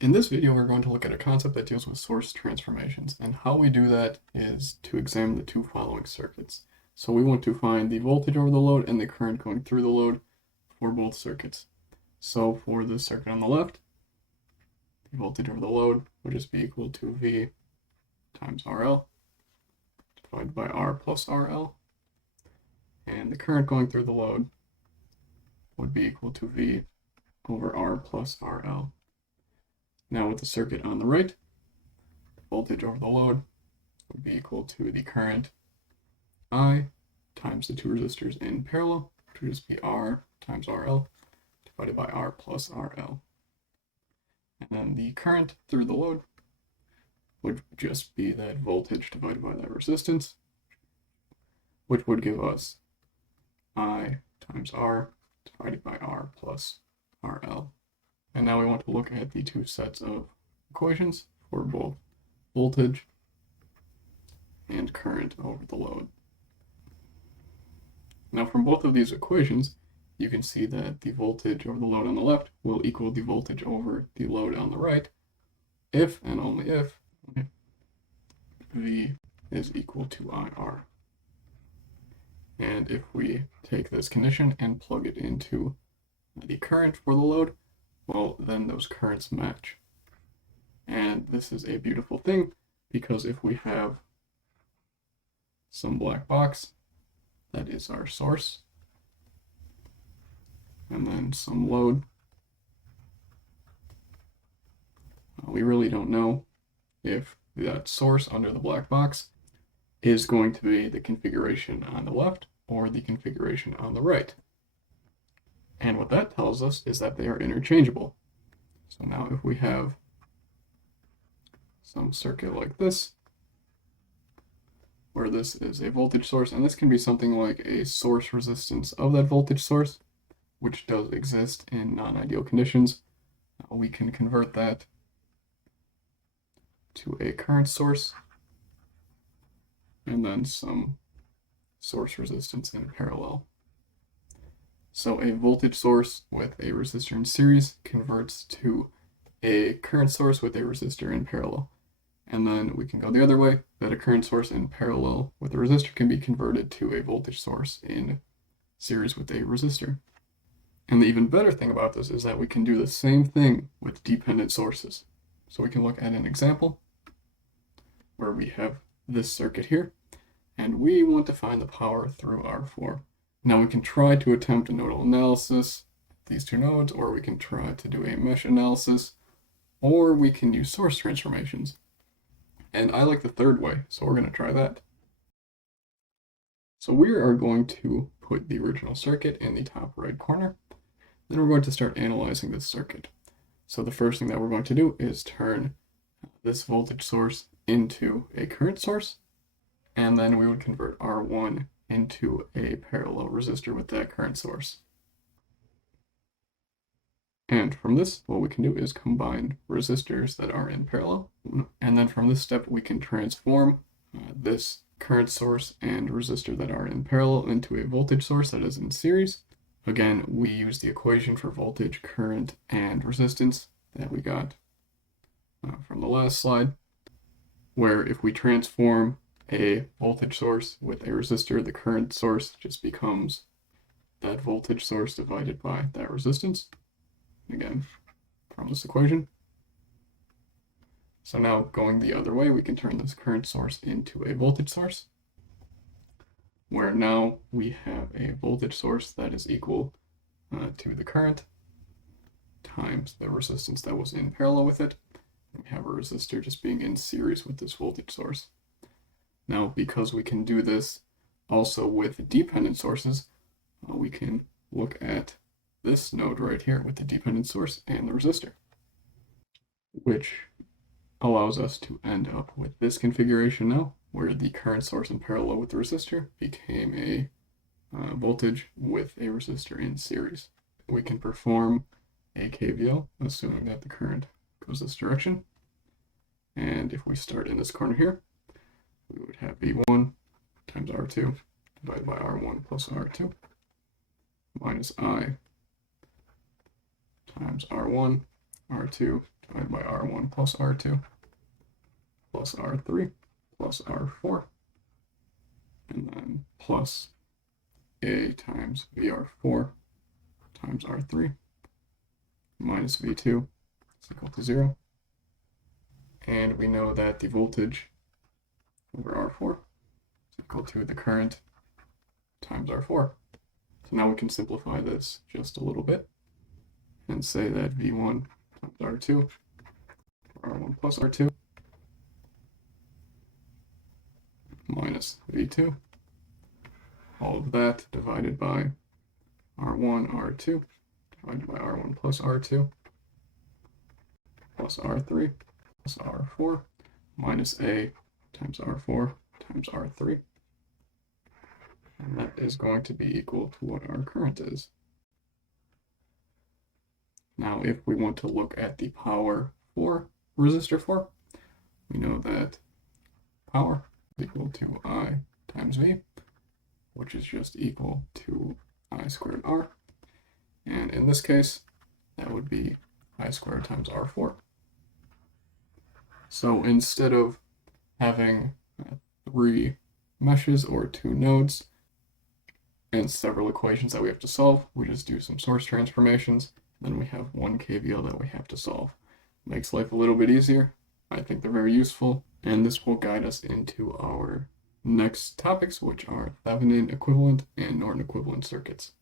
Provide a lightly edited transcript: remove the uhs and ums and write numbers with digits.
In this video, we're going to look at a concept that deals with source transformations, and how we do that is to examine the two following circuits. So we want to find the voltage over the load and the current going through the load for both circuits. So for this circuit on the left, the voltage over the load would just be equal to V times RL divided by R plus RL, and the current going through the load would be equal to V over R plus RL. Now with the circuit on the right, the voltage over the load would be equal to the current I times the two resistors in parallel, which would just be R times RL divided by R plus RL. And then the current through the load would just be that voltage divided by that resistance, which would give us I times R divided by R plus RL. And now we want to look at the two sets of equations for both voltage and current over the load. Now from both of these equations, you can see that the voltage over the load on the left will equal the voltage over the load on the right if and only if V is equal to IR. And if we take this condition and plug it into the current for the load, well, then those currents match. And this is a beautiful thing, because if we have some black box, that is our source, and then some load, we really don't know if that source under the black box is going to be the configuration on the left or the configuration on the right. And what that tells us is that they are interchangeable. So now if we have some circuit like this, where this is a voltage source, and this can be something like a source resistance of that voltage source, which does exist in non-ideal conditions, we can convert that to a current source, and then some source resistance in parallel. So a voltage source with a resistor in series converts to a current source with a resistor in parallel. And then we can go the other way, that a current source in parallel with a resistor can be converted to a voltage source in series with a resistor. And the even better thing about this is that we can do the same thing with dependent sources. So we can look at an example where we have this circuit here, and we want to find the power through R4. Now we can try to attempt a nodal analysis of these two nodes, or we can try to do a mesh analysis, or we can use source transformations. And I like the third way, so we're going to try that. So we are going to put the original circuit in the top right corner. Then we're going to start analyzing this circuit. So the first thing that we're going to do is turn this voltage source into a current source, and then we would convert R1 into a parallel resistor with that current source. And from this, what we can do is combine resistors that are in parallel. And then from this step, we can transform this current source and resistor that are in parallel into a voltage source that is in series. Again, we use the equation for voltage, current, and resistance that we got from the last slide, where if we transform a voltage source with a resistor, the current source just becomes that voltage source divided by that resistance. Again, from this equation. So now going the other way, we can turn this current source into a voltage source, where now we have a voltage source that is equal to the current times the resistance that was in parallel with it. We have a resistor just being in series with this voltage source. Now, because we can do this also with dependent sources, we can look at this node right here with the dependent source and the resistor, which allows us to end up with this configuration now, where the current source in parallel with the resistor became a voltage with a resistor in series. We can perform a KVL, assuming that the current goes this direction. And if we start in this corner here, we would have V1 times R2 divided by R1 plus R2 minus I times R1, R2 divided by R1 plus R2 plus R3 plus R4, and then plus A times VR4 times R3 minus V2 is equal to 0. And we know that the voltage over R4 is equal to the current times R4. So now we can simplify this just a little bit and say that V1 times R2, R1 plus R2, minus V2, all of that divided by R1, R2, divided by R1 plus R2, plus R3, plus R4, minus A times R4 times R3. And that is going to be equal to what our current is. Now, if we want to look at the power for resistor 4, we know that power is equal to I times V, which is just equal to I squared R. And in this case, that would be I squared times R4. So instead of having 3 meshes or 2 nodes and several equations that we have to solve, we just do some source transformations. Then we have 1 KVL that we have to solve. Makes life a little bit easier. I think they're very useful, and this will guide us into our next topics, which are Thevenin equivalent and Norton equivalent circuits.